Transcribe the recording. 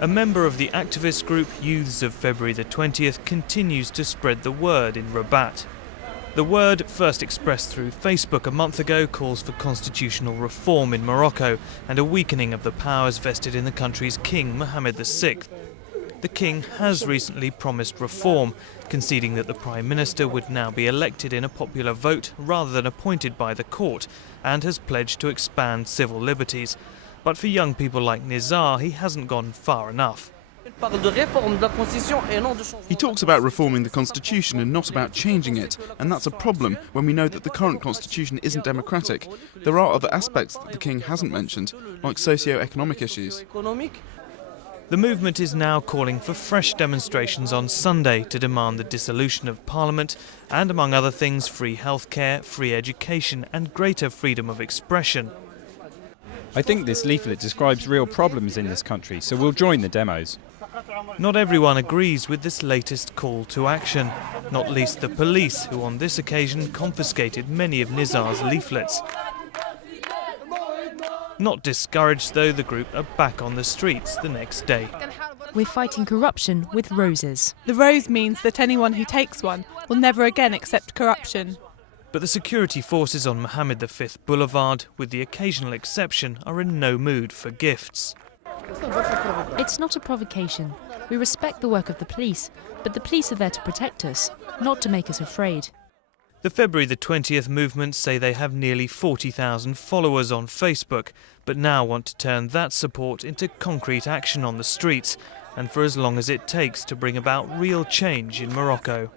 A member of the activist group Youths of February the 20th continues to spread the word in Rabat. The word, first expressed through Facebook a month ago, calls for constitutional reform in Morocco and a weakening of the powers vested in the country's king, Mohammed VI. The king has recently promised reform, conceding that the Prime Minister would now be elected in a popular vote rather than appointed by the court, and has pledged to expand civil liberties. But for young people like Nizar, he hasn't gone far enough. He talks about reforming the constitution and not about changing it, and that's a problem when we know that the current constitution isn't democratic. There are other aspects that the king hasn't mentioned, like socio-economic issues. The movement is now calling for fresh demonstrations on Sunday to demand the dissolution of Parliament and, among other things, free healthcare, free education and greater freedom of expression. I think this leaflet describes real problems in this country, so we'll join the demos. Not everyone agrees with this latest call to action, not least the police, who on this occasion confiscated many of Nizar's leaflets. Not discouraged, though, the group are back on the streets the next day. We're fighting corruption with roses. The rose means that anyone who takes one will never again accept corruption. But the security forces on Mohammed V Boulevard, with the occasional exception, are in no mood for gifts. It's not a provocation. We respect the work of the police, but the police are there to protect us, not to make us afraid. The February the 20th movement say they have nearly 40,000 followers on Facebook, but now want to turn that support into concrete action on the streets, and for as long as it takes to bring about real change in Morocco.